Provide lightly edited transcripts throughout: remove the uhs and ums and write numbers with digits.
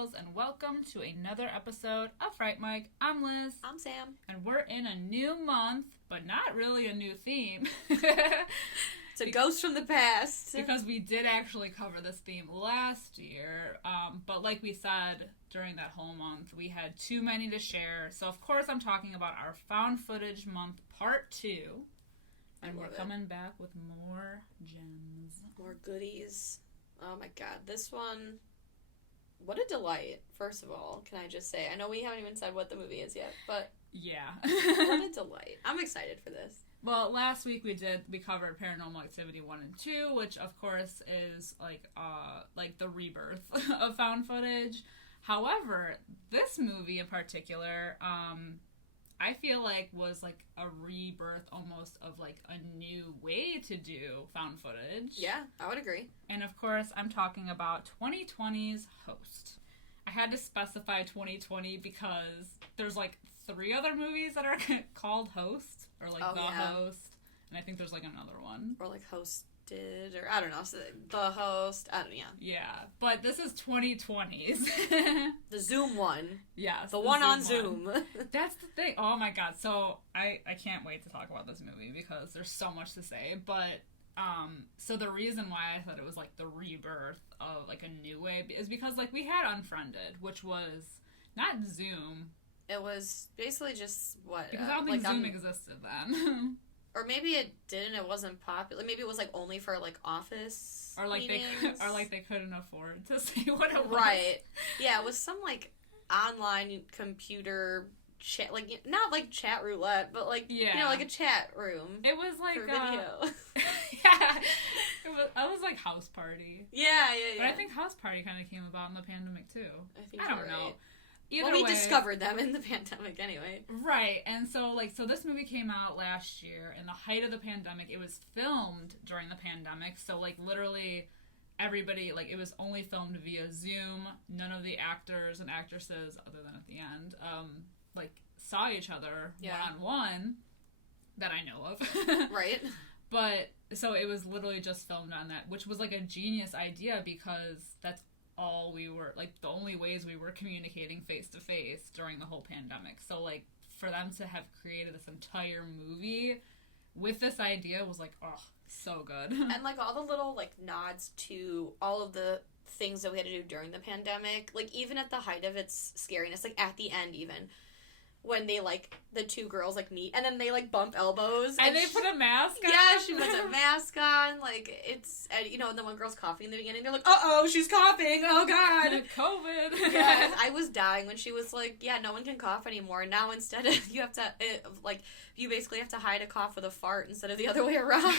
girls, and welcome to another episode of Fright Mic. I'm Liz. I'm Sam. And we're in a new month, but not really a new theme. It's a ghost from the past. Because we did actually cover this theme last year, but like we said during that whole month, we had too many to share. So of course I'm talking about our found footage month part 2. And we're coming back with more gems. More goodies. Oh my god, this one, what a delight, first of all, can I just say. I know we haven't even said what the movie is yet, but yeah. What a delight. I'm excited for this. Well, last week we covered Paranormal Activity 1 and 2, which of course is like the rebirth of found footage. However, this movie in particular, I feel like was like a rebirth almost of like a new way to do found footage. Yeah, I would agree. And of course, I'm talking about 2020's Host. I had to specify 2020 because there's like 3 other movies that are called Host, or like Host, and I think there's like another one. Or like Hosted, or I don't know, so The Host, I don't know. Yeah, but this is 2020's. The Zoom one. Yes. The one on Zoom. That's the thing. Oh my god. So I can't wait to talk about this movie because there's so much to say. But so the reason why I thought it was like the rebirth of like a new way is because like we had Unfriended, which was not Zoom. It was basically just what? Because I don't think Zoom existed then. Or maybe it didn't. It wasn't popular. Maybe it was like only for like office. Or like meetings. they couldn't afford to say what it was. Right. Yeah, it was some like online computer chat, like not like chat roulette, but like you know, like a chat room. It was like for video. Yeah. I was like House Party. Yeah. But I think House Party kind of came about in the pandemic too. I don't know. Right. Either we way, discovered them in the pandemic anyway. Right, and so this movie came out last year in the height of the pandemic. It was filmed during the pandemic, so like literally everybody, like it was only filmed via Zoom. None of the actors and actresses, other than at the end, like saw each other one-on-one that I know of. Right. But so it was literally just filmed on that, which was like a genius idea because that's all we were, like, the only ways we were communicating face-to-face during the whole pandemic. So, like, for them to have created this entire movie with this idea was, like, oh, so good. And, like, all the little, like, nods to all of the things that we had to do during the pandemic, like, even at the height of its scariness, like, at the end, even, when they, like, the 2 girls, like, meet, and then they, like, bump elbows. And they put a mask on. Yeah, she puts a mask on, like, it's, and, you know, and the one girl's coughing in the beginning, they're like, uh-oh, she's coughing, oh god! COVID! Yeah, I was dying when she was like, yeah, no one can cough anymore, and now instead of, you have to, like, you basically have to hide a cough with a fart instead of the other way around.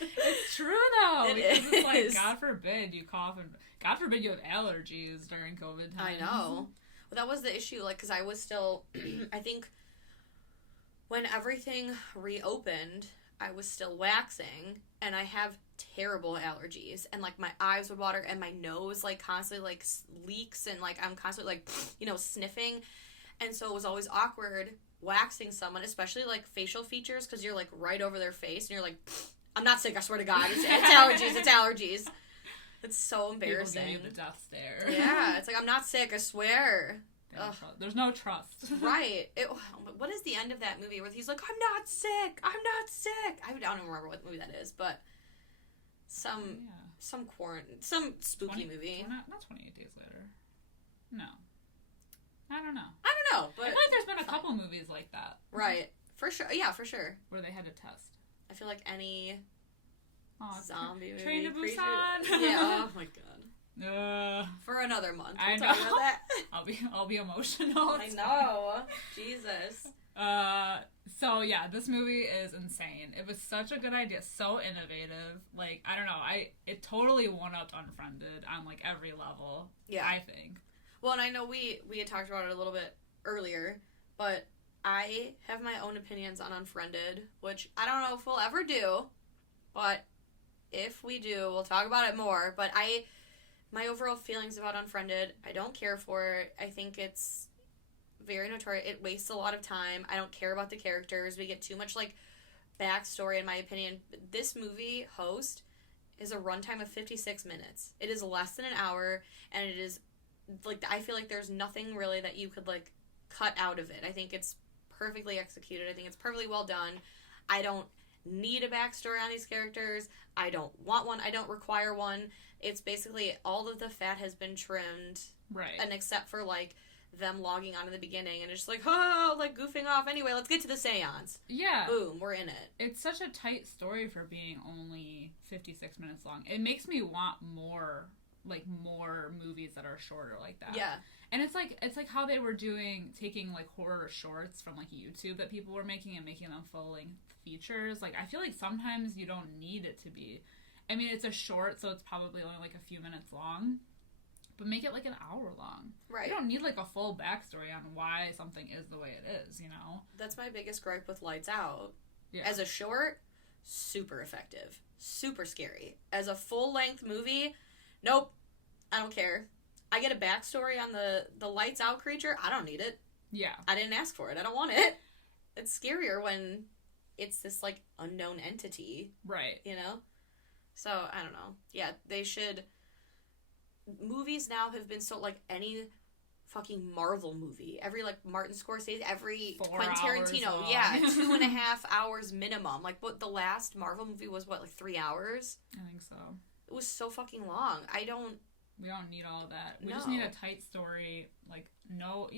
It's true, though, because it's like, God forbid you cough, and God forbid you have allergies during COVID times. I know. Well, that was the issue, like, because I was still, I think, when everything reopened, I was still waxing, and I have terrible allergies, and, like, my eyes would water, and my nose, like, constantly, like, leaks, and, like, I'm constantly, like, you know, sniffing, and so it was always awkward waxing someone, especially, like, facial features, because you're, like, right over their face, and you're like, I'm not sick, I swear to God, it's allergies. It's so embarrassing. People give you the death stare. Yeah, it's like, I'm not sick, I swear. There's no trust. Right. What is the end of that movie where he's like, I'm not sick. I don't even remember what movie that is, but some spooky movie. Not 28 Days Later. No. I don't know. But I feel like there's been a couple movies like that. Right. For sure. Yeah, for sure. Where they had to test. I feel like any zombie movie. Train to Busan. Yeah. Oh my god. For another month. We'll talk about that. I'll be emotional. I know. Jesus. So yeah, this movie is insane. It was such a good idea, so innovative. Like, I don't know, it totally one-upped Unfriended on like every level. Yeah. I think. Well, and I know we had talked about it a little bit earlier, but I have my own opinions on Unfriended, which I don't know if we'll ever do, but if we do, we'll talk about it more. But my overall feelings about Unfriended, I don't care for it. I think it's very notorious. It wastes a lot of time. I don't care about the characters. We get too much, like, backstory, in my opinion. This movie, Host, is a runtime of 56 minutes. It is less than an hour, and it is, like, I feel like there's nothing really that you could, like, cut out of it. I think it's perfectly executed. I think it's perfectly well done. I don't need a backstory on these characters. I don't want one. I don't require one. It's basically all of the fat has been trimmed. Right. And except for, like, them logging on in the beginning and it's just like, oh, like, goofing off. Anyway, let's get to the seance. Yeah. Boom, we're in it. It's such a tight story for being only 56 minutes long. It makes me want more movies that are shorter like that. Yeah. And it's like how they were taking, like, horror shorts from, like, YouTube that people were making and making them full-length features. Like, I feel like sometimes you don't need it to be. I mean, it's a short, so it's probably only, like, a few minutes long. But make it, like, an hour long. Right. You don't need, like, a full backstory on why something is the way it is, you know? That's my biggest gripe with Lights Out. Yeah. As a short, super effective. Super scary. As a full-length movie, nope. I don't care. I get a backstory on the Lights Out creature. I don't need it. Yeah. I didn't ask for it. I don't want it. It's scarier when it's this, like, unknown entity. Right. You know? So, I don't know. Yeah, they should... Movies now have been so, like, any fucking Marvel movie. Every, like, Martin Scorsese, every 4 Quentin Tarantino. long. Yeah, 2.5 hours minimum. Like, what, the last Marvel movie was, what, like, 3 hours? I think so. It was so fucking long. We don't need all of that. We No. just need a tight story, like, no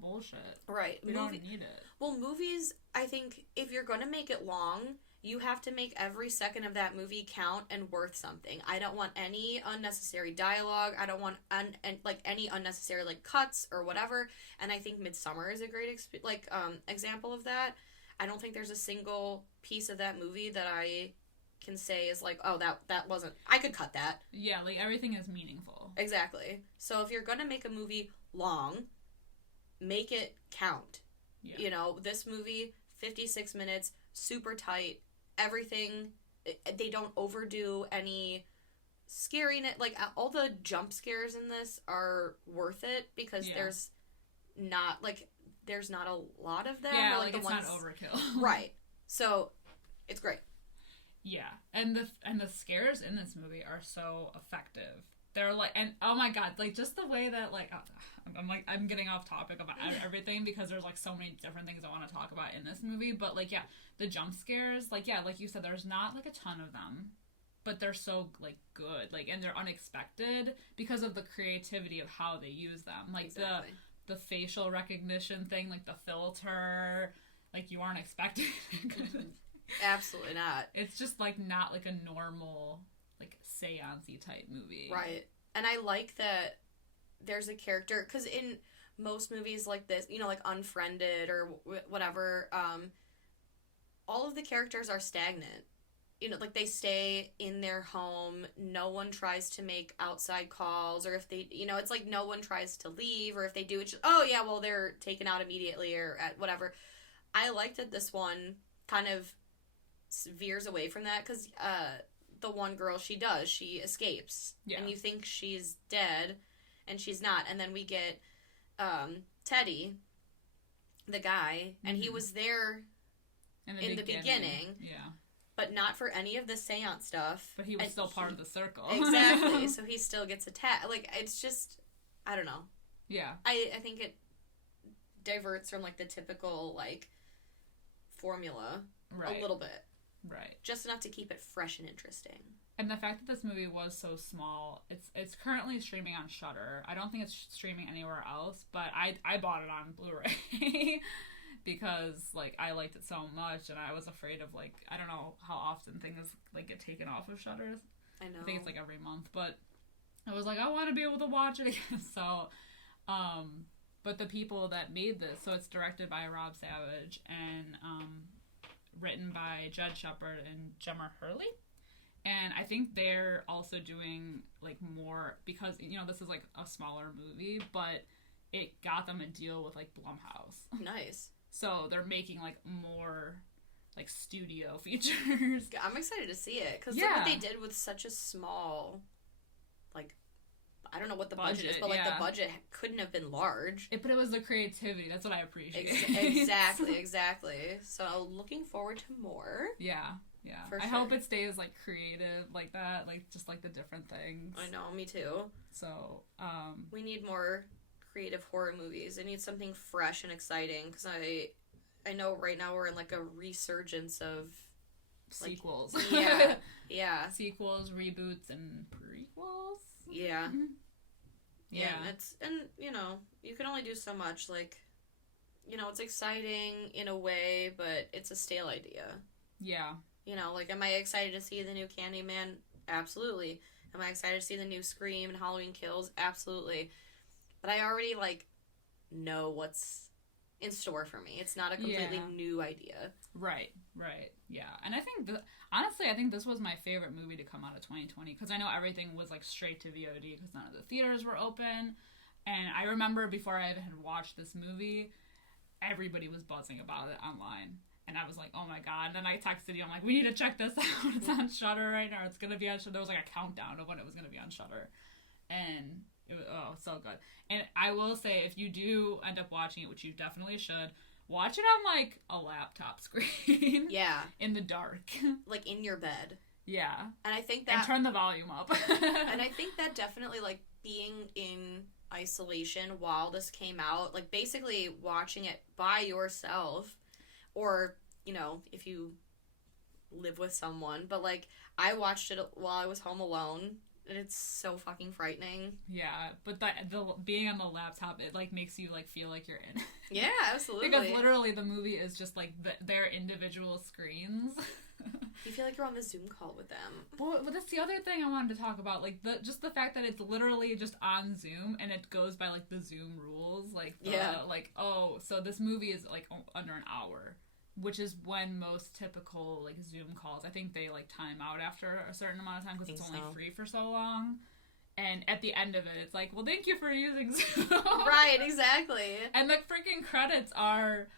bullshit. Right. We don't need it. Well, movies, I think, if you're gonna make it long, you have to make every second of that movie count and worth something. I don't want any unnecessary dialogue. I don't want any unnecessary, like, cuts or whatever. And I think Midsommar is a great example of that. I don't think there's a single piece of that movie that I can say is like, oh, that wasn't, I could cut that. Yeah, like, everything is meaningful. Exactly. So if you're gonna make a movie long, make it count. Yeah. You know, this movie, 56 minutes, super tight, everything, they don't overdo any scariness. Like, all the jump scares in this are worth it because there's not a lot of them. Yeah, like the it's ones... not overkill. Right. So, it's great. Yeah, and the scares in this movie are so effective. They're like, and oh my god, like, just the way that, like, I'm getting off topic about everything because there's, like, so many different things I want to talk about in this movie. But, like, yeah, the jump scares, like, yeah, like you said, there's not, like, a ton of them, but they're so, like, good, like, and they're unexpected because of the creativity of how they use them. Like, exactly. the facial recognition thing, like the filter, like, you aren't expecting it. Absolutely not. It's just, like, not, like, a normal, like, seance-y type movie. Right. And I like that there's a character, because in most movies like this, you know, like Unfriended or whatever, all of the characters are stagnant. You know, like, they stay in their home, no one tries to make outside calls, or if they, you know, it's like no one tries to leave, or if they do, it's just, oh yeah, well, they're taken out immediately, or at whatever. I like that this one kind of veers away from that, because the one girl, she escapes, and you think she's dead, and she's not, and then we get Teddy, the guy, and he was there in the beginning, but not for any of the seance stuff. But he was still part of the circle. Exactly, so he still gets attacked. Like, it's just, I don't know. Yeah. I think it diverts from, like, the typical, like, formula a little bit. Right. Just enough to keep it fresh and interesting. And the fact that this movie was so small, it's currently streaming on Shudder. I don't think it's streaming anywhere else, but I bought it on Blu-ray because, like, I liked it so much, and I was afraid of, like, I don't know how often things, like, get taken off of Shudder. I know. I think it's, like, every month, but I was like, I want to be able to watch it again. So, but the people that made this, so it's directed by Rob Savage and written by Jed Shepard and Gemma Hurley. And I think they're also doing, like, more, because, you know, this is, like, a smaller movie, but it got them a deal with, like, Blumhouse. Nice. So they're making, like, more, like, studio features. I'm excited to see it, because look what they did with such a small, like, I don't know what the budget is, but, like, the budget couldn't have been large. But it was the creativity. That's what I appreciate. Exactly. So, looking forward to more. Yeah. Yeah. For I sure. hope it stays, like, creative like that, like, just, like, the different things. I know, me too. So, we need more creative horror movies. I need something fresh and exciting, because I know right now we're in, like, a resurgence of... Like, sequels. Yeah. Yeah. Sequels, reboots, and prequels? Yeah. Yeah. And you know, you can only do so much. Like, you know, it's exciting in a way, but it's a stale idea. Yeah. You know, like, am I excited to see the new Candyman? Absolutely. Am I excited to see the new Scream and Halloween Kills? Absolutely. But I already, like, know what's in store for me. It's not a completely new idea. Right. Yeah. And I think, honestly, I think this was my favorite movie to come out of 2020, because I know everything was, like, straight to VOD because none of the theaters were open. And I remember before I even had watched this movie, everybody was buzzing about it online. And I was like, oh my god. And then I texted you, I'm like, we need to check this out. It's on Shudder right now. It's going to be on Shudder. There was, like, a countdown of when it was going to be on Shudder. And it was, so good. And I will say, if you do end up watching it, which you definitely should, watch it on, like, a laptop screen. Yeah. In the dark. Like, in your bed. Yeah. And I think that... And turn the volume up. And I think that definitely, like, being in isolation while this came out, like, basically watching it by yourself, or, you know, if you live with someone, but, like, I watched it while I was home alone, and it's so fucking frightening. Yeah, but the being on the laptop, it, like, makes you, like, feel like you're in. Yeah, absolutely. Because literally the movie is just, like, their individual screens. You feel like you're on the Zoom call with them. Well, but that's the other thing I wanted to talk about, like, just the fact that it's literally just on Zoom, and it goes by, like, the Zoom rules, like, like, oh, so this movie is, like, under an hour, which is when most typical, like, Zoom calls, I think they, like, time out after a certain amount of time, because it's only free for so long. And at the end of it, it's like, well, thank you for using Zoom. Right, exactly. And the freaking credits are,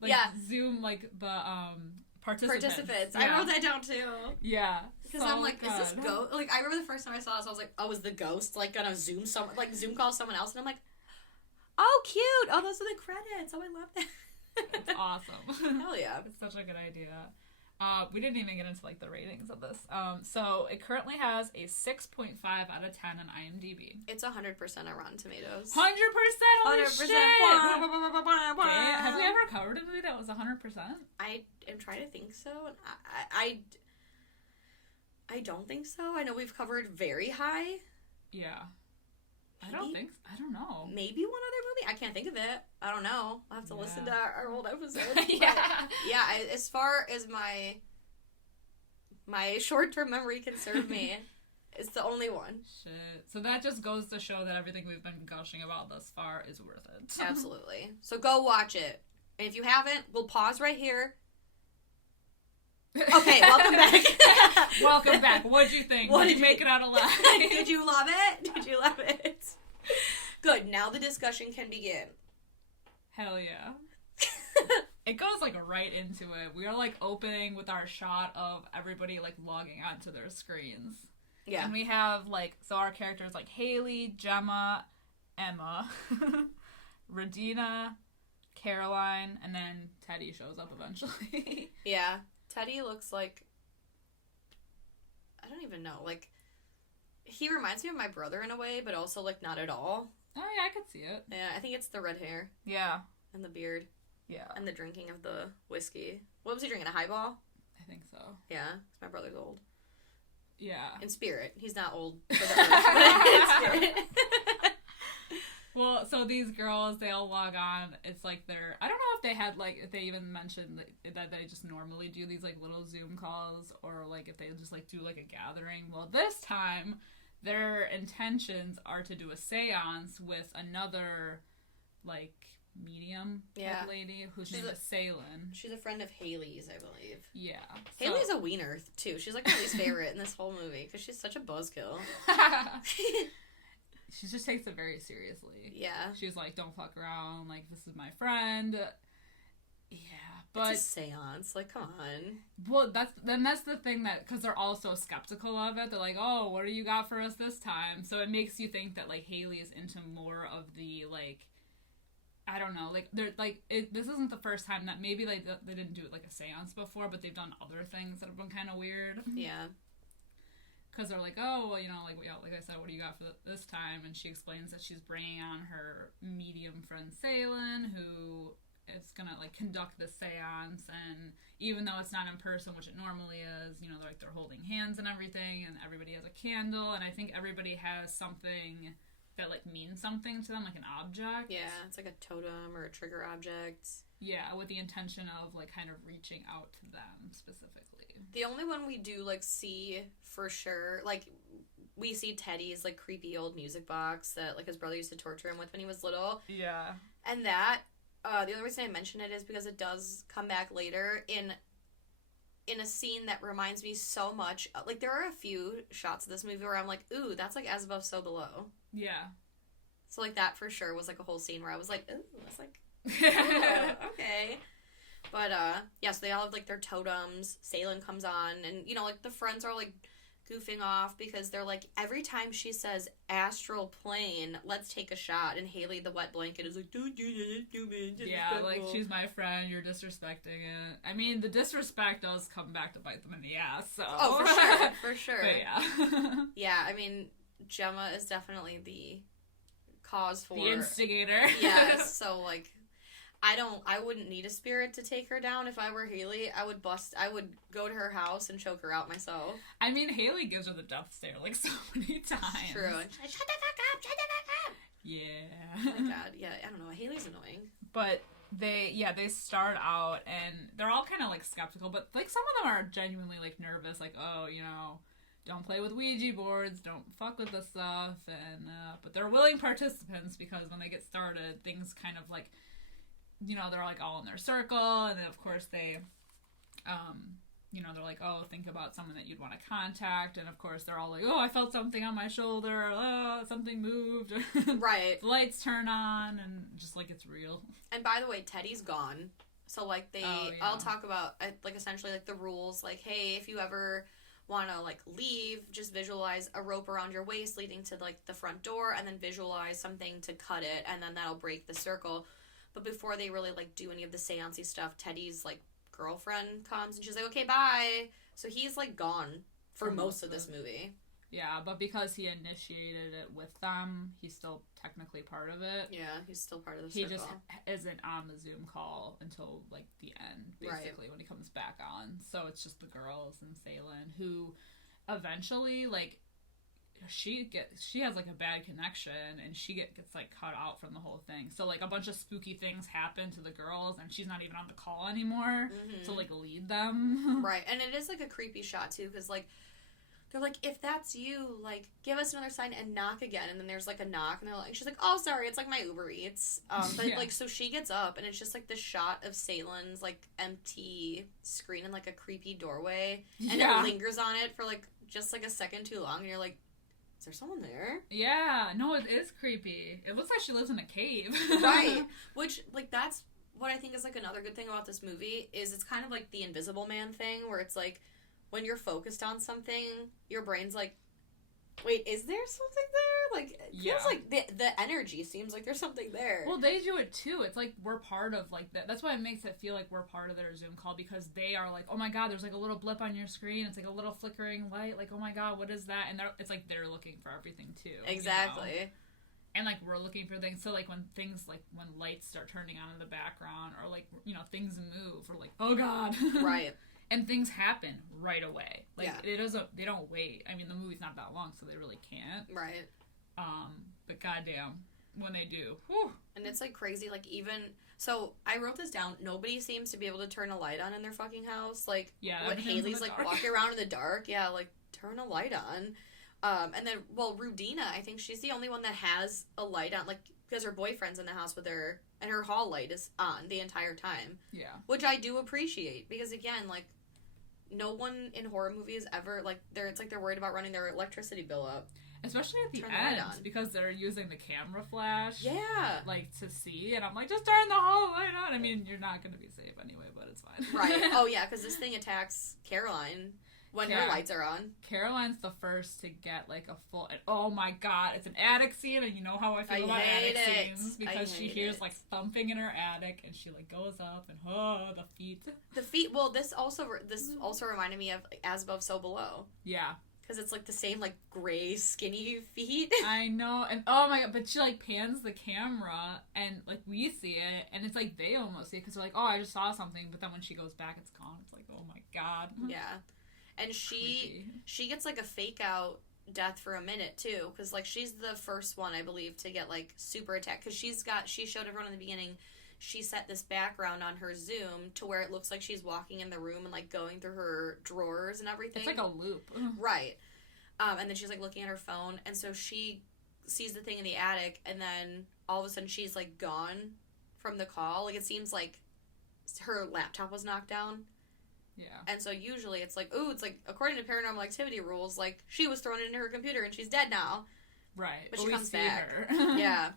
like, Zoom, like, the, participants. I wrote that down, too. Yeah. Because I'm like, is this ghost? Like, I remember the first time I saw this, I was like, oh, is the ghost, like, gonna Zoom call someone else? And I'm like, oh, cute! Oh, those are the credits! Oh, I love that. It's awesome. Hell yeah. It's such a good idea. We didn't even get into, like, the ratings of this. So it currently has a 6.5 out of 10 on IMDb. It's 100% on Rotten Tomatoes. 100%? Holy 100%. shit! Have we ever covered a movie that was 100%? I am trying to think so. I don't think so. I know we've covered very high. Yeah. Maybe? I don't know. Maybe one other movie. I can't think of it. I don't know. I'll have to listen to our old episodes. Yeah. Yeah, as far as my short-term memory can serve me, it's the only one. Shit. So that just goes to show that everything we've been gushing about thus far is worth it. Absolutely. So go watch it. And if you haven't, we'll pause right here. Okay, welcome back. Welcome back. What'd you think? Did you make it out alive? Did you love it? Did you love it? Good. Now the discussion can begin. Hell yeah. It goes, like, right into it. We are, like, opening with our shot of everybody, like, logging onto their screens. Yeah. And we have, like, so our characters, like, Haley, Gemma, Emma, Radina, Caroline, and then Teddy shows up eventually. Yeah. Teddy looks like... I don't even know. Like, he reminds me of my brother in a way, but also, like, not at all. Oh, yeah, I could see it. Yeah, I think it's the red hair. Yeah. And the beard. Yeah. And the drinking of the whiskey. What was he drinking? A highball? I think so. Yeah. My brother's old. Yeah. In spirit. He's not old for the earth, but in spirit. Well, so these girls, they all log on. It's like they're... I don't know if they had, like, if they even mentioned that they just normally do these, like, little Zoom calls, or, like, if they just, like, do, like, a gathering. Well, this time, their intentions are to do a seance with another, like, medium type lady whose name is Salin. She's a friend of Haley's, I believe. Yeah. Haley's a wiener, too. She's, like, my least favorite in this whole movie, because she's such a buzzkill. She just takes it very seriously. Yeah. She's like, don't fuck around. Like, this is my friend. Yeah, but... It's a seance. Like, come on. Well, that's the thing that... Because they're all so skeptical of it. They're like, oh, what do you got for us this time? So it makes you think that, like, Haley is into more of the, like... I don't know, like, they're, like, this isn't the first time that maybe, like, they didn't do it, like, a seance before, but they've done other things that have been kind of weird. Yeah. Because they're like, oh, well, you know, like I said, what do you got for this time? And she explains that she's bringing on her medium friend, Salen, who is going to, like, conduct the seance. And even though it's not in person, which it normally is, you know, they're holding hands and everything, and everybody has a candle. And I think everybody has something that, like, means something to them, like an object. Yeah, it's like a totem or a trigger object. Yeah, with the intention of, like, kind of reaching out to them specifically. The only one we do, like, see for sure, like, we see Teddy's, like, creepy old music box that, like, his brother used to torture him with when he was little. Yeah. And that, the only reason I mention it is because it does come back later in a scene that reminds me so much. Like, there are a few shots of this movie where I'm like, ooh, that's, like, As Above, So Below. Yeah. So, like, that for sure was, like, a whole scene where I was like, ooh, that's, like, oh, okay. But, yeah, so they all have, like, their totems. Salen comes on, and, you know, like, the friends are, like, goofing off because they're like, every time she says astral plane, let's take a shot, and Haley, the wet blanket, is like, don't do that, stupid. Yeah, like, she's my friend, you're disrespecting it. I mean, the disrespect does come back to bite them in the ass, so. Oh, for sure, for sure. But yeah. Yeah, I mean, Gemma is definitely the cause for... The instigator. Yes, so, like, I wouldn't need a spirit to take her down. If I were Haley, I would go to her house and choke her out myself. I mean, Haley gives her the death stare, like, so many times. True. And she's like, shut the fuck up, shut the fuck up! Yeah. Oh my god, yeah, I don't know, Haley's annoying. But they start out, and they're all kind of, like, skeptical, but, like, some of them are genuinely, like, nervous, like, oh, you know, don't play with Ouija boards, don't fuck with this stuff, and, but they're willing participants, because when they get started, things kind of, like, you know, they're, like, all in their circle, and then, of course, they, you know, they're like, oh, think about someone that you'd want to contact, and, of course, they're all like, oh, I felt something on my shoulder, oh, something moved. Right. The lights turn on, and just, like, it's real. And, by the way, Teddy's gone, so, like, they all talk about, like, essentially, like, the rules, like, hey, if you ever want to, like, leave, just visualize a rope around your waist leading to, like, the front door, and then visualize something to cut it, and then that'll break the circle. But before they really, like, do any of the seance-y stuff, Teddy's, like, girlfriend comes, and she's like, okay, bye. So he's, like, gone for most of this movie. Yeah, but because he initiated it with them, he's still technically part of it. Yeah, he's still part of the circle. He just isn't on the Zoom call until, like, the end, basically, when he comes back on. So it's just the girls and Salen, who eventually, like, she has, like, a bad connection, and she gets like cut out from the whole thing. So, like, a bunch of spooky things happen to the girls, and she's not even on the call anymore to, like, lead them. Right, and it is, like, a creepy shot too, because, like, they're like, if that's you, like, give us another sign and knock again. And then there's, like, a knock, and they're like, she's like, oh, sorry, it's, like, my Uber Eats. But like, so she gets up, and it's just, like, the shot of Salen's, like, empty screen in, like, a creepy doorway, and it lingers on it for, like, just, like, a second too long, and you're like, is there someone there? Yeah, no, it is creepy. It looks like she lives in a cave. Right. Which, like, that's what I think is, like, another good thing about this movie, is it's kind of like the Invisible Man thing, where it's, like, when you're focused on something, your brain's like, wait, is there something there? Like, it feels like the energy seems like there's something there. Well, they do it too. It's like we're part of, like, that. That's why it makes it feel like we're part of their Zoom call, because they are like, oh my god, there's, like, a little blip on your screen. It's like a little flickering light. Like, oh my god, what is that? And it's like they're looking for everything too. Exactly. You know? And, like, we're looking for things. So, like, when things, like, when lights start turning on in the background, or, like, you know, things move, we're like, oh god. Right. And things happen right away. Like, yeah. They don't wait. I mean, the movie's not that long, so they really can't. Right. But goddamn, when they do, whew. And it's, like, crazy, like, even, so, I wrote this down, nobody seems to be able to turn a light on in their fucking house, like, yeah, when Haley's, like, walking around in the dark, yeah, like, turn a light on, and then, well, Rudina, I think she's the only one that has a light on, like, because her boyfriend's in the house with her, and her hall light is on the entire time. Yeah. Which I do appreciate, because, again, like, no one in horror movies ever, like, it's like they're worried about running their electricity bill up. Especially at the end, because they're using the camera flash. Yeah. Like, to see, and I'm like, just turn the whole light on. I mean, you're not going to be safe anyway, but it's fine. Right. Oh, yeah, because this thing attacks Caroline. when her lights are on. Caroline's the first to get like a full. Oh my god, it's an attic scene, and you know how I feel about attic scenes because she hears like thumping in her attic, and she like goes up and the feet. The feet. Well, this also reminded me of like, As Above, So Below. Yeah. Because it's like the same like gray skinny feet. I know, and oh my god, but she like pans the camera, and like we see it, and it's like they almost see it because they're like, oh, I just saw something, but then when she goes back, it's gone. It's like, oh my god. Yeah. And she gets like a fake out death for a minute too, because like she's the first one I believe to get like super attacked, because she showed everyone in the beginning. She set this background on her Zoom to where it looks like she's walking in the room and like going through her drawers and everything. It's like a loop, right? And then she's like looking at her phone, and so she sees the thing in the attic, and then all of a sudden she's like gone from the call. Like it seems like her laptop was knocked down. Yeah. And so usually it's like, ooh, it's like, according to Paranormal Activity rules, like, she was thrown into her computer and she's dead now. Right. But she comes back. Yeah.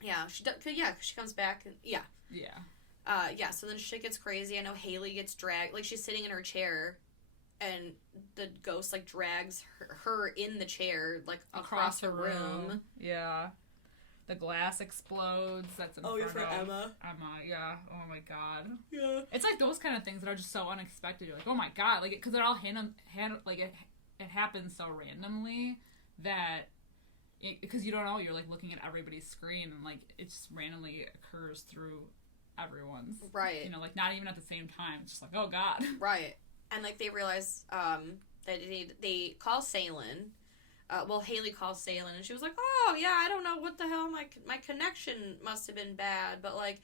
Yeah. She comes back. And, yeah. Yeah. So then shit gets crazy. I know Haley gets dragged. Like, she's sitting in her chair and the ghost, like, drags her in the chair, like, across the room. Yeah. The glass explodes. That's Inferno. Oh, you're for Emma? Emma, yeah. Oh my god. Yeah. It's like those kind of things that are just so unexpected. You're like, oh my god. Like, because it all it happens so randomly that, because you don't know, you're like looking at everybody's screen and like it just randomly occurs through everyone's. Right. You know, like not even at the same time. It's just like, oh god. Right. And like they realize that they call Salem. Haley calls Salem, and she was like, oh, yeah, I don't know what the hell, my connection must have been bad, but, like,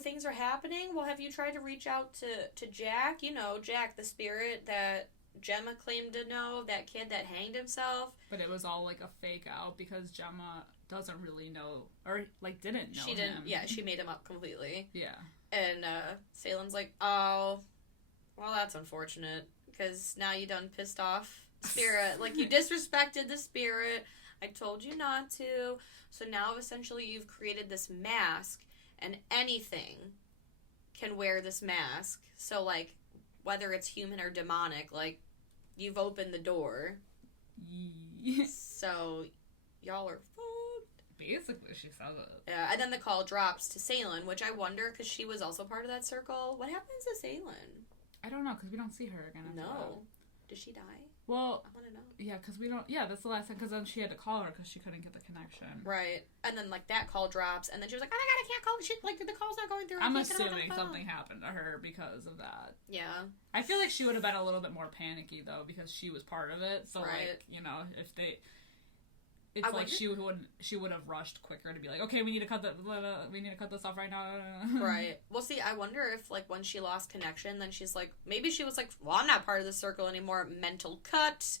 things are happening? Well, have you tried to reach out to Jack? You know, Jack, the spirit that Gemma claimed to know, that kid that hanged himself. But it was all, like, a fake out, because Gemma doesn't really know, or, like, didn't know him. Yeah, she made him up completely. Yeah. And, Salem's like, oh, well, that's unfortunate, because now you done pissed off spirit. Like, you disrespected the spirit. I told you not to. So now essentially you've created this mask, and anything can wear this mask. So like whether it's human or demonic, like you've opened the door. So y'all are fucked. Basically, she says it. Yeah, and then the call drops to Salem, which I wonder, because she was also part of that circle. What happens to Salem? I don't know, because we don't see her again. No. Did she die? Well, I want to know. Yeah, because we don't. Yeah, that's the last time. Because then she had to call her because she couldn't get the connection. Right, and then like that call drops, and then she was like, "Oh my god, I can't call. Shit, like the call's not going through." I'm assuming something happened to her because of that. Yeah, I feel like she would have been a little bit more panicky though because she was part of it. So like, you know, if they. It's like she would have rushed quicker to be like, okay, we need to cut this off right now. Right. Well, see, I wonder if like when she lost connection, then she's like, maybe she was like, well, I'm not part of the circle anymore. Mental cut,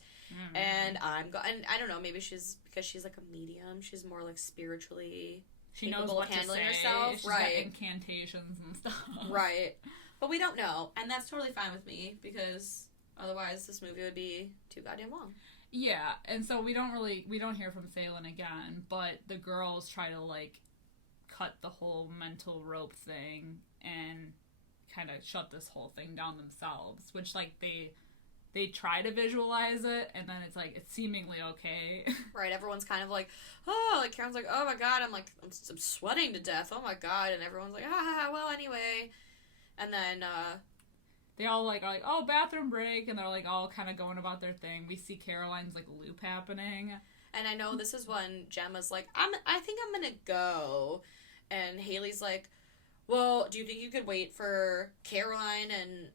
and and I don't know. Maybe because she's like a medium. She's more like spiritually. She knows what handling to say. herself. She's right. got incantations and stuff. Right. But we don't know, and that's totally fine with me because otherwise this movie would be too goddamn long. Yeah, and so we don't hear from Salem again, but the girls try to, like, cut the whole mental rope thing and kind of shut this whole thing down themselves, which, like, they try to visualize it, and then it's, like, it's seemingly okay. Right, everyone's kind of like, oh, like, Karen's like, oh my god, I'm sweating to death, oh my god, and everyone's like, well, anyway, and then, they all, like, are like, oh, bathroom break, and they're, like, all kind of going about their thing. We see Caroline's, like, loop happening. And I know this is when Gemma's like, I think I'm gonna go. And Haley's like, well, do you think you could wait for Caroline and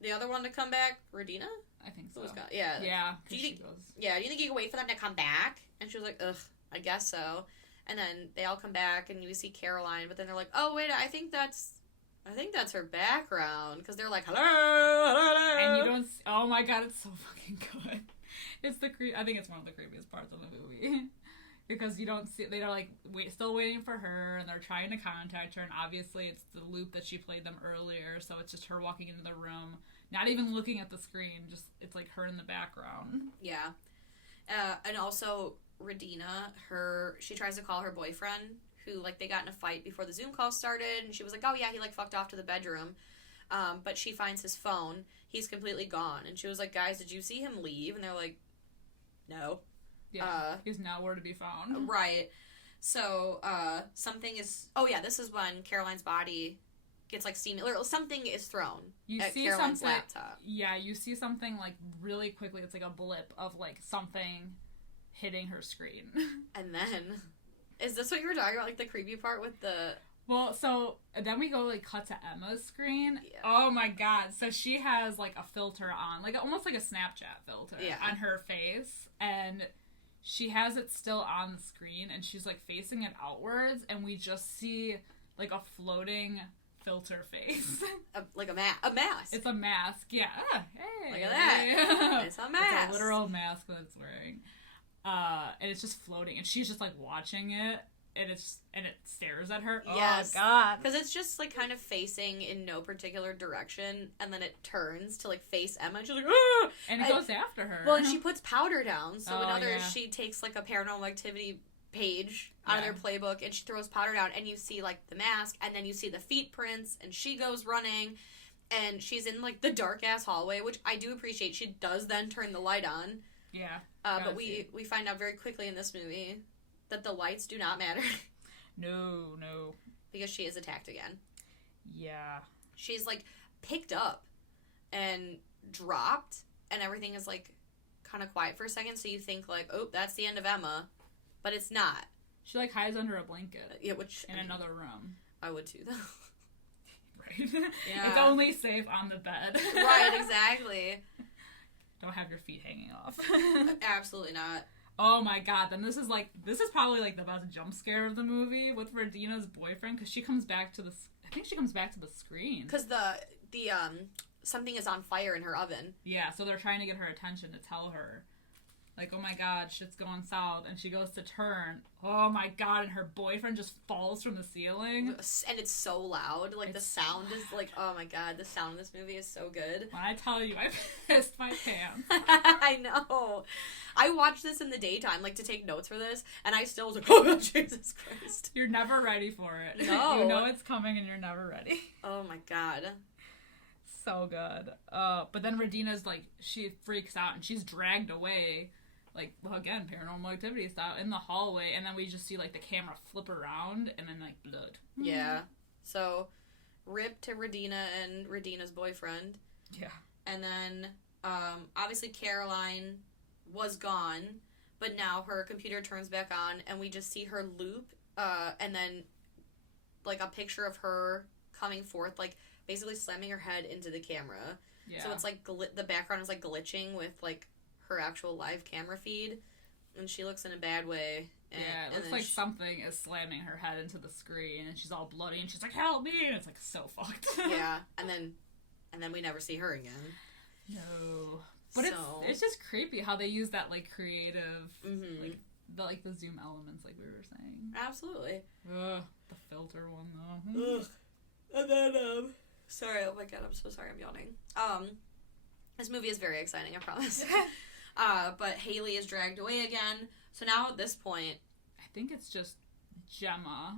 the other one to come back? Radina? I think so. Yeah. Yeah, do you think you can wait for them to come back? And she was like, ugh, I guess so. And then they all come back, and you see Caroline, but then they're like, oh, wait, I think that's her background, because they're like, hello, and you don't. Oh my god, it's so fucking good. It's I think it's one of the creepiest parts of the movie, because you don't see. They're like still waiting for her, and they're trying to contact her, and obviously it's the loop that she played them earlier, so it's just her walking into the room, not even looking at the screen. Just it's like her in the background. Yeah, and also Radina, she tries to call her boyfriend, who, like, they got in a fight before the Zoom call started, and she was like, oh, yeah, he, like, fucked off to the bedroom. But she finds his phone. He's completely gone. And she was like, guys, did you see him leave? And they're like, no. Yeah, he's nowhere to be found. Right. So, something is... Oh, yeah, this is when Caroline's body gets, like, steamed... Or something is thrown at Caroline's laptop. Yeah, you see something, like, really quickly. It's like a blip of, like, something hitting her screen. And then... Is this what you were talking about? Like, the creepy part with the... Well, so then we go, like, cut to Emma's screen. Yeah. Oh, my God. So she has, like, a filter on. Like, almost like a Snapchat filter on her face. And... she has it still on the screen, and she's, like, facing it outwards, and we just see, like, a floating filter face. Like a mask. It's a mask, yeah. Hey. Look at that. It's a mask. It's a literal mask that it's wearing. And it's just floating, and she's just, like, watching it, and it stares at her. Yes. Oh, God. Because it's just, like, kind of facing in no particular direction, and then it turns to, like, face Emma, and she's like, ah! And it goes after her. Well, and she puts powder down, so in others, she takes, like, a Paranormal Activity page out of their playbook, and she throws powder down, and you see, like, the mask, and then you see the feet prints, and she goes running, and she's in, like, the dark-ass hallway, which I do appreciate. She does then turn the light on. Yeah. But we find out very quickly in this movie that the lights do not matter. No. Because she is attacked again. Yeah. She's, like, picked up and dropped, and everything is, like, kind of quiet for a second, so you think, like, oh, that's the end of Emma. But it's not. She, like, hides under a blanket. Yeah, which... In another room. I would, too, though. Right. Yeah. It's only safe on the bed. Right, exactly. Don't have your feet hanging off. Absolutely not. Oh my God, then this is probably, like, the best jump scare of the movie with Radina's boyfriend, because she comes back to I think she comes back to the screen. Because the something is on fire in her oven. Yeah, so they're trying to get her attention to tell her, like, oh my God, shit's going south, and she goes to turn, oh my God, and her boyfriend just falls from the ceiling. And it's so loud, like, the sound is, like, oh my God, the sound in this movie is so good. When I tell you, I pissed my pants. I know. I watched this in the daytime, like, to take notes for this, and I still was like, oh, Jesus Christ. You're never ready for it. No. You know it's coming, and you're never ready. Oh my God. So good. But then Radina's, like, she freaks out, and she's dragged away, like, well, again, Paranormal Activity style, in the hallway, and then we just see, like, the camera flip around, and then, like, blood. Yeah. So, rip to Radina and Radina's boyfriend. Yeah. And then, obviously Caroline was gone, but now her computer turns back on, and we just see her loop, and then, like, a picture of her coming forth, like, basically slamming her head into the camera. Yeah. So it's, like, the background is, like, glitching with, like, her actual live camera feed, and she looks in a bad way. And, yeah, it looks like something is slamming her head into the screen, and she's all bloody, and she's like, help me, and it's, like, so fucked. Yeah, and then we never see her again. No. But it's just creepy how they use that, like, creative, like, the zoom elements, like we were saying. Absolutely. Ugh, the filter one, though. Ugh. And then, sorry, oh my God, I'm so sorry, I'm yawning. This movie is very exciting, I promise. But Haley is dragged away again. So now at this point, I think it's just Gemma.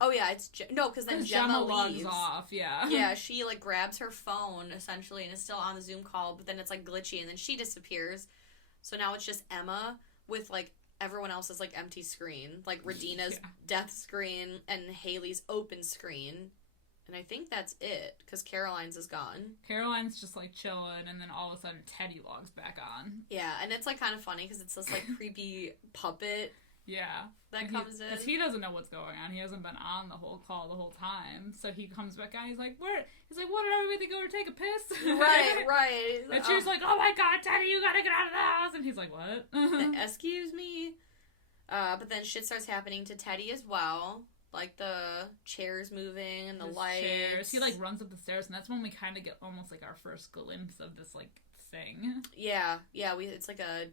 Oh yeah, it's no, because then Gemma leaves. Logs off. Yeah. Yeah, she like grabs her phone essentially and is still on the Zoom call, but then it's like glitchy, and then she disappears. So now it's just Emma with like everyone else's like empty screen, like Radina's death screen and Haley's open screen. And I think that's it, because Caroline's is gone. Caroline's just, like, chilling, and then all of a sudden Teddy logs back on. Yeah, and it's, like, kind of funny, because it's this, like, creepy puppet that comes in. Because he doesn't know what's going on. He hasn't been on the whole call the whole time. So he comes back on, he's like, where? He's like, what, did everybody go to take a piss? Right. And she's like, oh my God, Teddy, you gotta get out of the house. And he's like, what? Excuse me? But then shit starts happening to Teddy as well. Like, the chairs moving and the lights. Chairs. He, like, runs up the stairs, and that's when we kind of get almost, like, our first glimpse of this, like, thing. Yeah, it's like a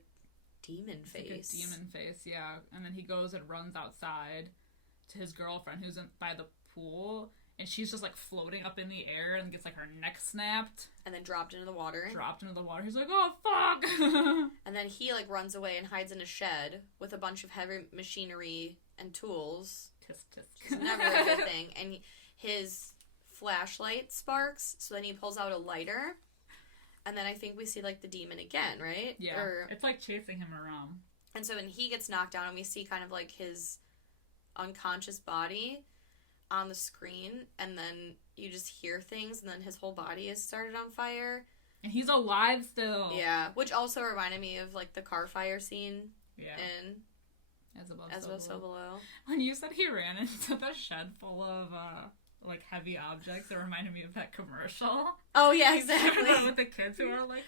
demon face. Like a demon face, yeah. And then he goes and runs outside to his girlfriend, who's by the pool, and she's just, like, floating up in the air and gets, like, her neck snapped. And then dropped into the water. He's like, oh, fuck! And then he, like, runs away and hides in a shed with a bunch of heavy machinery and tools. Tisk, tisk. It's never a good thing. And his flashlight sparks, so then he pulls out a lighter, and then I think we see, like, the demon again, right? Yeah, it's, like, chasing him around. And so when he gets knocked down, and we see kind of, like, his unconscious body on the screen, and then you just hear things, and then his whole body is started on fire. And he's alive still. Yeah, which also reminded me of, like, the car fire scene in As Above, So Below. When you said he ran into the shed full of, like, heavy objects, it reminded me of that commercial. Oh, yeah, exactly. With the kids who are like,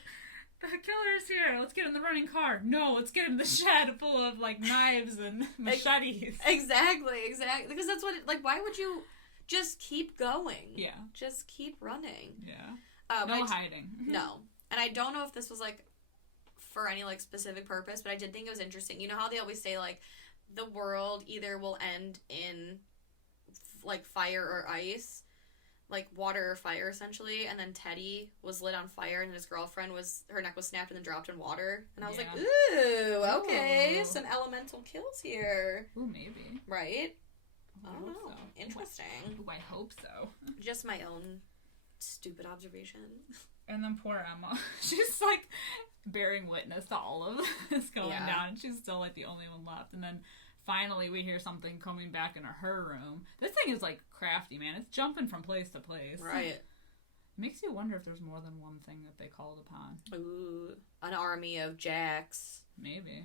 the killer's here, let's get in the running car. No, let's get in the shed full of, like, knives and machetes. Exactly. Because that's what, why would you just keep going? Yeah. Just keep running. Yeah. No hiding. No. And I don't know if this was, like, for any, like, specific purpose, but I did think it was interesting. You know how they always say, like, the world either will end in, like, fire or ice? Like, water or fire, essentially. And then Teddy was lit on fire, and his girlfriend her neck was snapped and then dropped in water. And I was like, ooh, okay, some elemental kills here. Ooh, maybe. Right? I don't know. So. Interesting. Ooh, I hope so. Just my own stupid observation. And then poor Emma, she's, like, bearing witness to all of this going down, and she's still, like, the only one left. And then finally we hear something coming back into her room. This thing is, like, crafty, man. It's jumping from place to place. Right. It makes you wonder if there's more than one thing that they called upon. Ooh, an army of jacks. Maybe.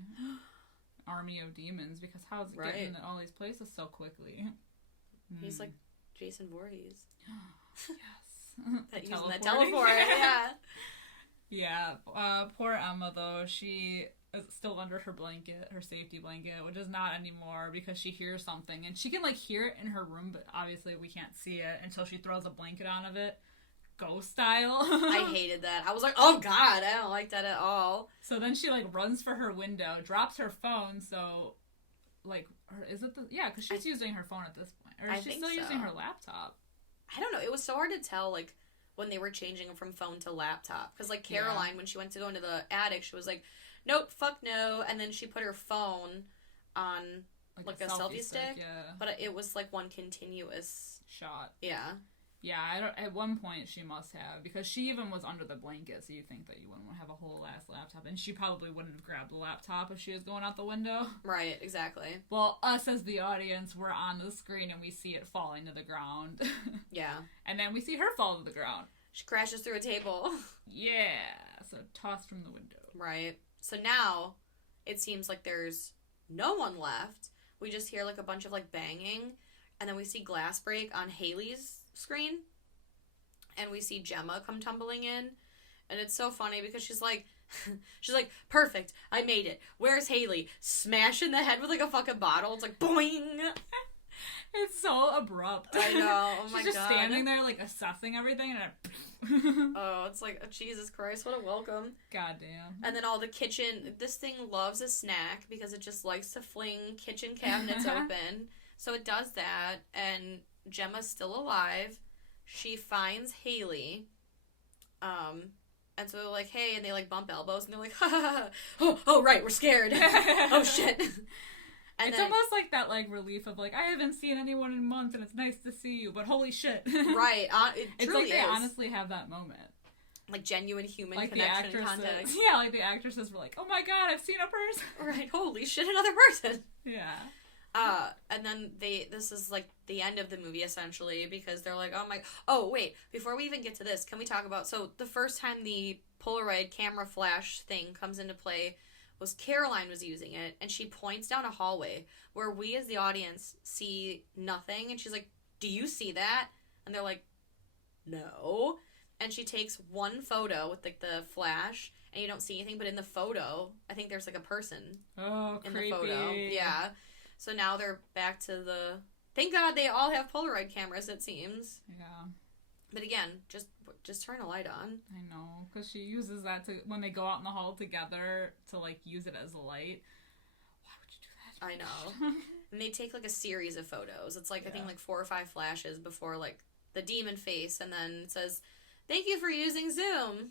Army of demons, because how is it getting into all these places so quickly? He's like Jason Voorhees. Yes. Using that teleport, yeah. Yeah, poor Emma, though. She is still under her blanket, her safety blanket, which is not anymore because she hears something. And she can, like, hear it in her room, but obviously we can't see it until she throws a blanket on of it. Ghost style. I hated that. I was like, oh god, I don't like that at all. So then she, like, runs for her window, drops her phone, so, like, because she's using her phone at this point. Or is she still using her laptop? I don't know. It was so hard to tell, like, when they were changing from phone to laptop. Because, like, Caroline, when she went to go into the attic, she was like, nope, fuck no. And then she put her phone on, like a selfie stick. Yeah. But it was, like, one continuous shot. Yeah. Yeah, at one point she must have, because she even was under the blanket, so you think that you wouldn't have a whole ass laptop, and she probably wouldn't have grabbed the laptop if she was going out the window. Right, exactly. Well, us as the audience, we're on the screen and we see it falling to the ground. Yeah. And then we see her fall to the ground. She crashes through a table. Yeah, so tossed from the window. Right. So now, it seems like there's no one left. We just hear, like, a bunch of, like, banging, and then we see glass break on Haley's screen, and we see Gemma come tumbling in, and it's so funny because she's like, perfect, I made it, where's Haley? Smash in the head with, like, a fucking bottle. It's like, boing. It's so abrupt. I know. Oh my god. She's just standing there, like, assessing everything, and oh, it's like, oh, Jesus Christ, what a welcome. Goddamn. And then all the kitchen, this thing loves a snack because it just likes to fling kitchen cabinets open. So it does that, and Gemma's still alive. She finds Haley. And so they're like, hey, and they, like, bump elbows, and they're like, ha ha ha, oh right, we're scared. Oh shit. And it's almost like that, like, relief of, like, I haven't seen anyone in months, and it's nice to see you, but holy shit. Right, it truly like they honestly have that moment. Like, genuine human like connection and context. Yeah, like the actresses were like, oh my god, I've seen a person. Right, holy shit, another person. Yeah. And then this is, like, the end of the movie, essentially, because they're like, oh, wait, before we even get to this, can we talk about, so the first time the Polaroid camera flash thing comes into play was Caroline was using it, and she points down a hallway where we as the audience see nothing, and she's like, do you see that? And they're like, no. And she takes one photo with, like, the flash, and you don't see anything, but in the photo, I think there's, like, a person in the photo. Yeah. So now they're back to the... Thank God they all have Polaroid cameras, it seems. Yeah. But again, just turn a light on. I know, because she uses that to when they go out in the hall together to, like, use it as a light. Why would you do that? I know. And they take, like, a series of photos. It's, like, I think, like, 4 or 5 flashes before, like, the demon face, and then it says, thank you for using Zoom.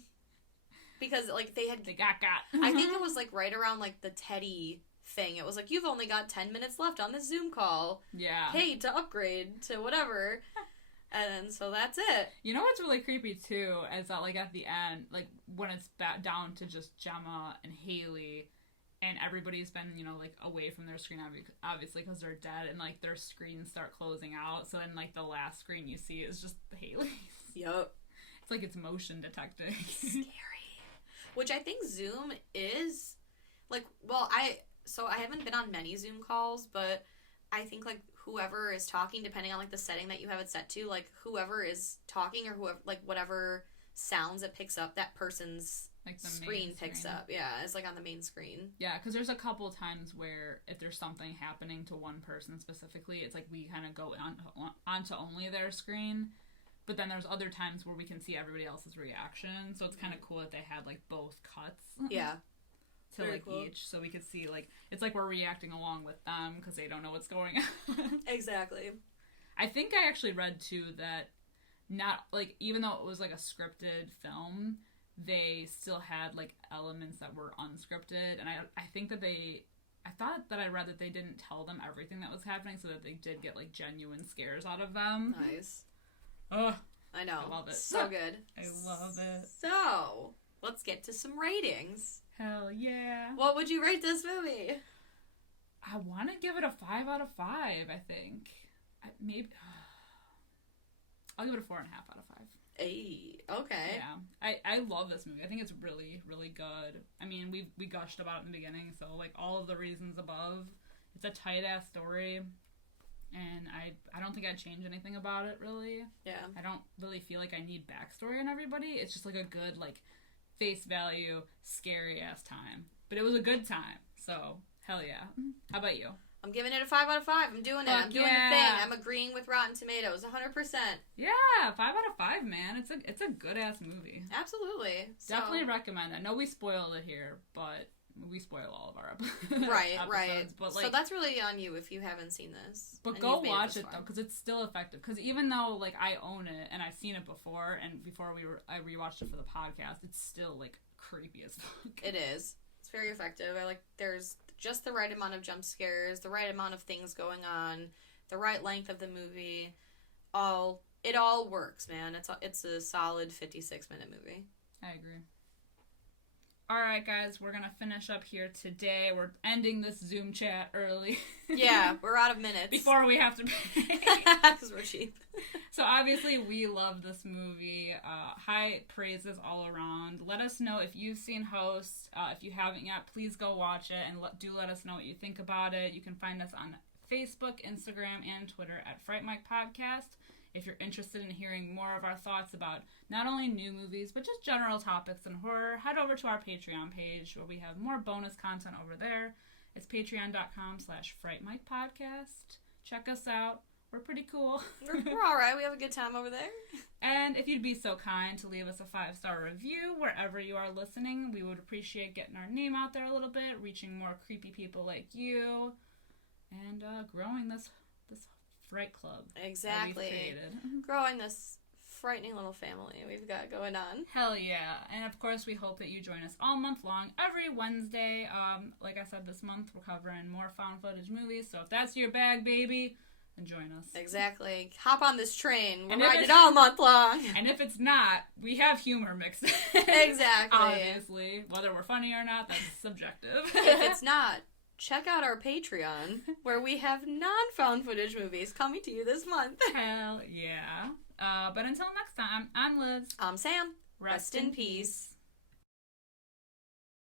Because, like, they got. I think it was, like, right around, like, the Teddy thing. It was like, you've only got 10 minutes left on this Zoom call. Yeah. Hey, to upgrade to whatever. And so that's it. You know what's really creepy too is that like at the end, like when it's back down to just Gemma and Haley, and everybody's been, you know, like away from their screen obviously because they're dead, and like their screens start closing out. So then like the last screen you see is just Haley's. Yep. It's like it's motion detecting. Scary. Which I think Zoom is like, well, I haven't been on many Zoom calls, but I think like whoever is talking, depending on like the setting that you have it set to, like whoever is talking or whoever, like whatever sounds it picks up, that person's like the screen picks up. Yeah, it's like on the main screen. Yeah, because there's a couple times where if there's something happening to one person specifically, it's like we kind of go onto only their screen. But then there's other times where we can see everybody else's reaction. So it's kind of cool that they had like both cuts. Yeah. To very like cool. Each, so we could see like it's like we're reacting along with them because they don't know what's going on. Exactly. I think I actually read too that not like even though it was like a scripted film, they still had like elements that were unscripted, and I think that I thought that I read that they didn't tell them everything that was happening, so that they did get like genuine scares out of them. Nice. Oh, I know. I love it. So good. I love it. So let's get to some ratings. Hell yeah. What would you rate this movie? I want to give it a 5 out of 5, I think. Maybe. I'll give it a 4.5 out of 5. Hey, okay. Yeah. I love this movie. I think it's really, really good. I mean, we gushed about it in the beginning, so, like, all of the reasons above. It's a tight-ass story, and I don't think I'd change anything about it, really. Yeah. I don't really feel like I need backstory on everybody. It's just, like, a good, like, face value, scary-ass time. But it was a good time, so, hell yeah. How about you? I'm giving it a 5 out of 5. I'm doing it. I'm doing the thing. I'm agreeing with Rotten Tomatoes 100%. Yeah, 5 out of 5, man. It's a good-ass movie. Absolutely. Definitely recommend it. I know we spoiled it here, but we spoil all of our right, episodes. Right. But like, so that's really on you if you haven't seen this. But go watch it, though, because it's still effective. Because even though, like, I own it, and I've seen it before, and before I rewatched it for the podcast, it's still, like, creepy as fuck. It is. It's very effective. There's just the right amount of jump scares, the right amount of things going on, the right length of the movie. It all works, man. It's a solid 56-minute movie. I agree. All right, guys, we're going to finish up here today. We're ending this Zoom chat early. Yeah, we're out of minutes. Before we have to pay. Because we're cheap. So, obviously, we love this movie. High praises all around. Let us know if you've seen Host. If you haven't yet, please go watch it, and do let us know what you think about it. You can find us on Facebook, Instagram, and Twitter at Fright Mic Podcast. If you're interested in hearing more of our thoughts about not only new movies, but just general topics in horror, head over to our Patreon page where we have more bonus content over there. It's patreon.com/FrightMicPodcast. Check us out. We're pretty cool. We're all right. We have a good time over there. And if you'd be so kind to leave us a 5-star review wherever you are listening, we would appreciate getting our name out there a little bit, reaching more creepy people like you, and growing this Fright Club. Exactly. Growing this frightening little family we've got going on. Hell yeah. And of course, we hope that you join us all month long, every Wednesday. Like I said, this month we're covering more found footage movies, so if that's your bag, baby, then join us. Exactly. Hop on this train. We'll ride it all month long. And if it's not, we have humor mixed in. Exactly. Obviously. Whether we're funny or not, that's subjective. If it's not, check out our Patreon, where we have non-found footage movies coming to you this month. Hell yeah. But until next time, I'm Liz. I'm Sam. Rest in peace.